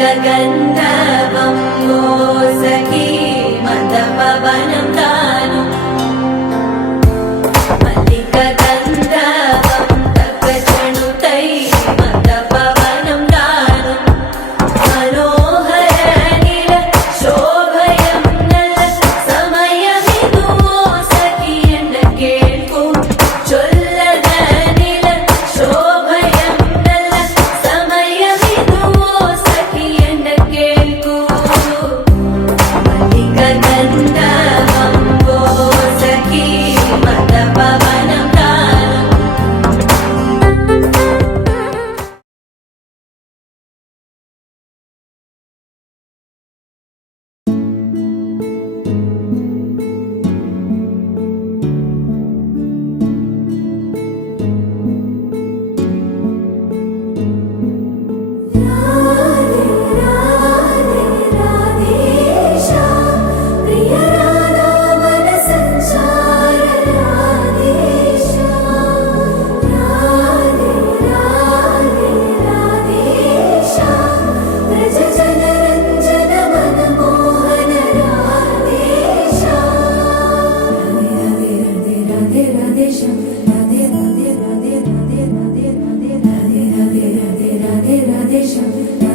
गन्धवं वो सखी मन्दपवनं तानु मल्लिकगन्धवं तपचणुतै मन्दपवनं तानु मनोहरनिल शोभयं नल समयमिदु वो सखी एन्न केळ्कु चोल्लदनिल शोभयं नल समयमिदु वो सखी एन्न केळ्कु मल्लिकगन्धवं वो सखी मन्दपवनं तानु Radhe